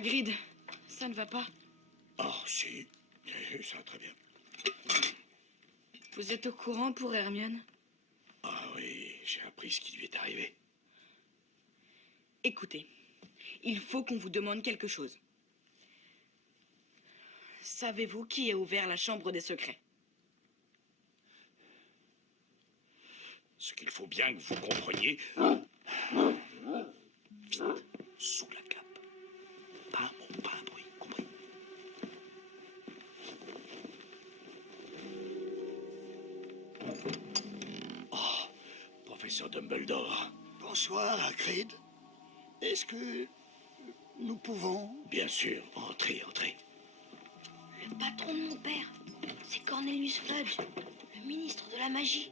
Hagrid, ça ne va pas. Oh, si. Ça va très bien. Vous êtes au courant pour Hermione? Ah oui, j'ai appris ce qui lui est arrivé. Écoutez, il faut qu'on vous demande quelque chose. Savez-vous qui a ouvert la chambre des secrets? Ce qu'il faut bien que vous compreniez... Vite, sous la cape. Pas un mot, pas un bruit, compris? Oh, professeur Dumbledore. Bonsoir, Hagrid. Est-ce que nous pouvons... Bien sûr, entrez, entrez. Le patron de mon père, c'est Cornelius Fudge, le ministre de la magie.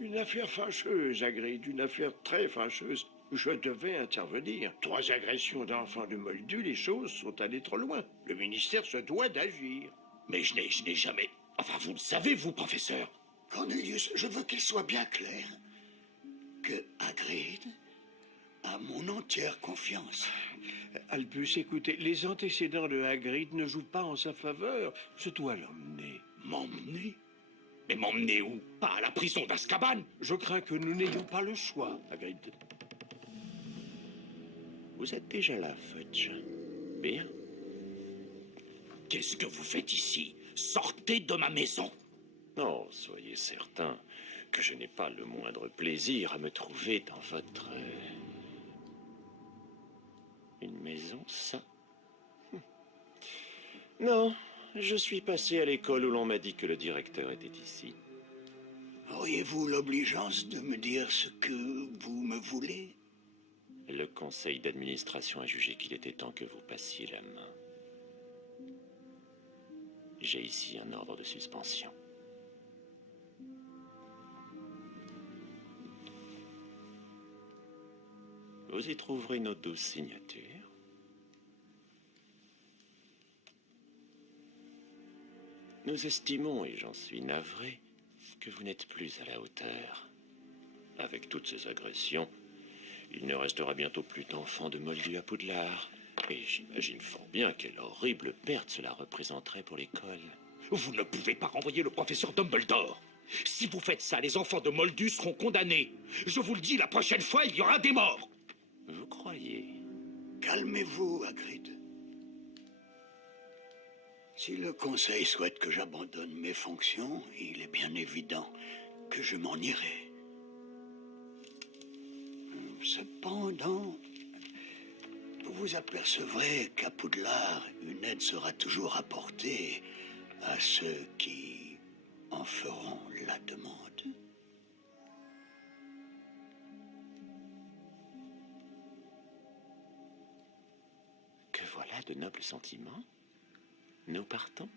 Une affaire fâcheuse, Hagrid, une affaire très fâcheuse. Je devais intervenir. 3 agressions d'enfants de Moldu, les choses sont allées trop loin. Le ministère se doit d'agir. Mais je n'ai jamais... Enfin, vous le savez, vous, professeur. Cornelius, je veux qu'il soit bien clair que Hagrid a mon entière confiance. Albus, écoutez, les antécédents de Hagrid ne jouent pas en sa faveur. Je dois l'emmener. M'emmener? Mais m'emmener où? Pas à la prison d'Azkaban? Je crains que nous n'ayons pas le choix, Hagrid. Vous êtes déjà là, Fudge. Bien. Qu'est-ce que vous faites ici? Sortez de ma maison! Non, soyez certain que je n'ai pas le moindre plaisir à me trouver dans votre... Une maison, ça? Non, je suis passé à l'école où l'on m'a dit que le directeur était ici. Auriez-vous l'obligeance de me dire ce que vous me voulez? Le conseil d'administration a jugé qu'il était temps que vous passiez la main. J'ai ici un ordre de suspension. Vous y trouverez nos 12 signatures. Nous estimons, et j'en suis navré, que vous n'êtes plus à la hauteur. Avec toutes ces agressions, il ne restera bientôt plus d'enfants de Moldu à Poudlard. Et j'imagine fort bien quelle horrible perte cela représenterait pour l'école. Vous ne pouvez pas renvoyer le professeur Dumbledore. Si vous faites ça, les enfants de Moldu seront condamnés. Je vous le dis, la prochaine fois, il y aura des morts. Vous croyez? Calmez-vous, Hagrid. Si le conseil souhaite que j'abandonne mes fonctions, il est bien évident que je m'en irai. Cependant, vous vous apercevrez qu'à Poudlard, une aide sera toujours apportée à ceux qui en feront la demande. Que voilà de nobles sentiments. Nous partons.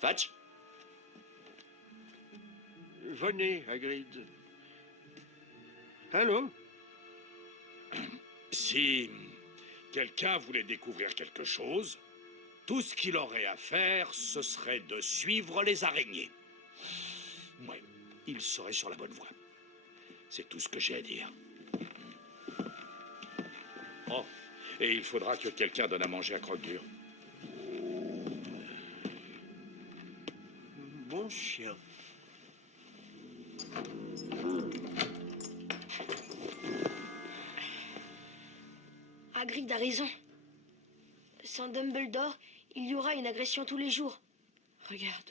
Fudge? Venez, Hagrid. Allô? Si quelqu'un voulait découvrir quelque chose, tout ce qu'il aurait à faire, ce serait de suivre les araignées. Ouais, il serait sur la bonne voie. C'est tout ce que j'ai à dire. Oh, et il faudra que quelqu'un donne à manger à Croque-Dur. Bon chien. Hagrid a raison. Sans Dumbledore, il y aura une agression tous les jours. Regarde.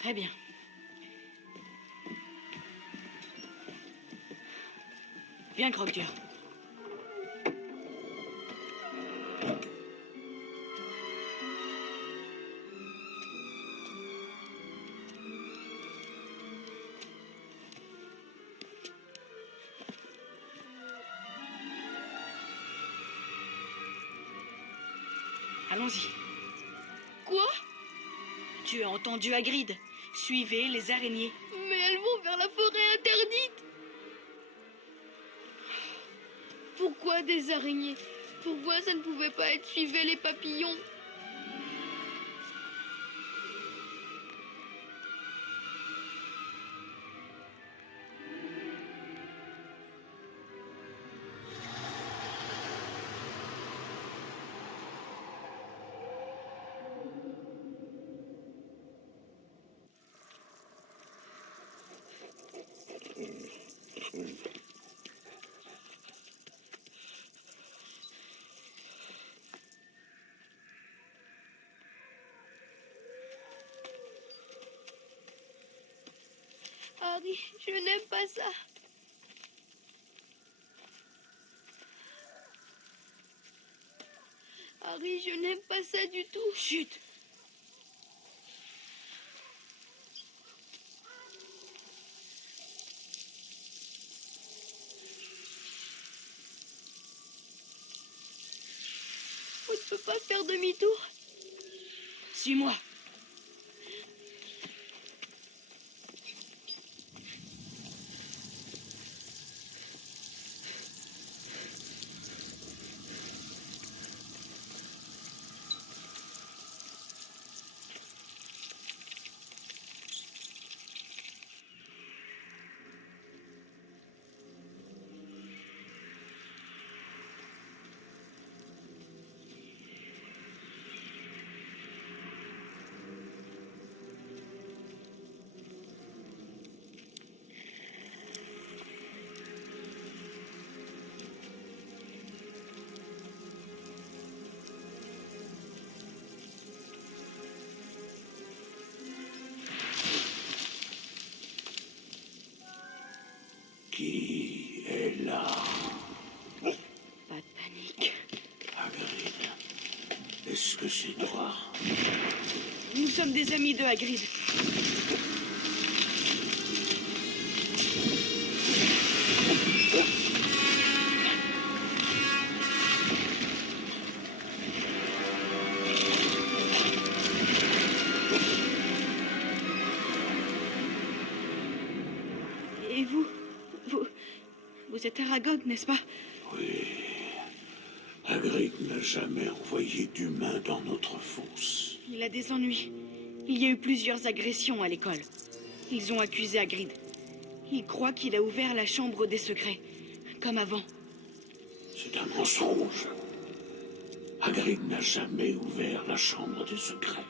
Très bien. Viens, Croque-Dur. Allons-y. Quoi? Tu as entendu Hagrid. Suivez les araignées. Mais elles vont vers la forêt interdite. Pourquoi des araignées? Pourquoi ça ne pouvait pas être suivez les papillons? Harry, je n'aime pas ça. Harry, je n'aime pas ça du tout. Chut! On ne peut pas faire demi-tour. Suis-moi. Qui est là? Pas de panique. Hagrid, est-ce que c'est toi? Nous sommes des amis de Hagrid. Et vous? Vous êtes Aragog, n'est-ce pas? Oui. Hagrid n'a jamais envoyé d'humains dans notre fosse. Il a des ennuis. Il y a eu plusieurs agressions à l'école. Ils ont accusé Hagrid. Ils croient qu'il a ouvert la chambre des secrets, comme avant. C'est un mensonge. Hagrid n'a jamais ouvert la chambre des secrets.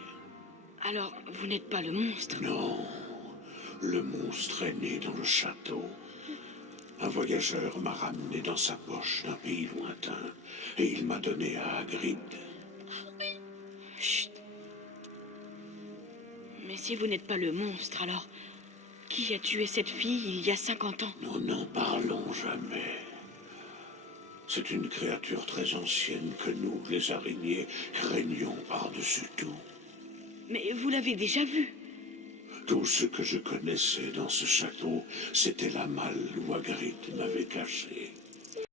Alors, vous n'êtes pas le monstre? Non. Le monstre est né dans le château. Un voyageur m'a ramené dans sa poche d'un pays lointain et il m'a donné à Hagrid. Chut. Mais si vous n'êtes pas le monstre, alors... Qui a tué cette fille il y a 50 ans? Nous n'en parlons jamais. C'est une créature très ancienne que nous, les araignées, craignons par-dessus tout. Mais vous l'avez déjà vue. Tout ce que je connaissais dans ce château, c'était la malle où Hagrid m'avait caché.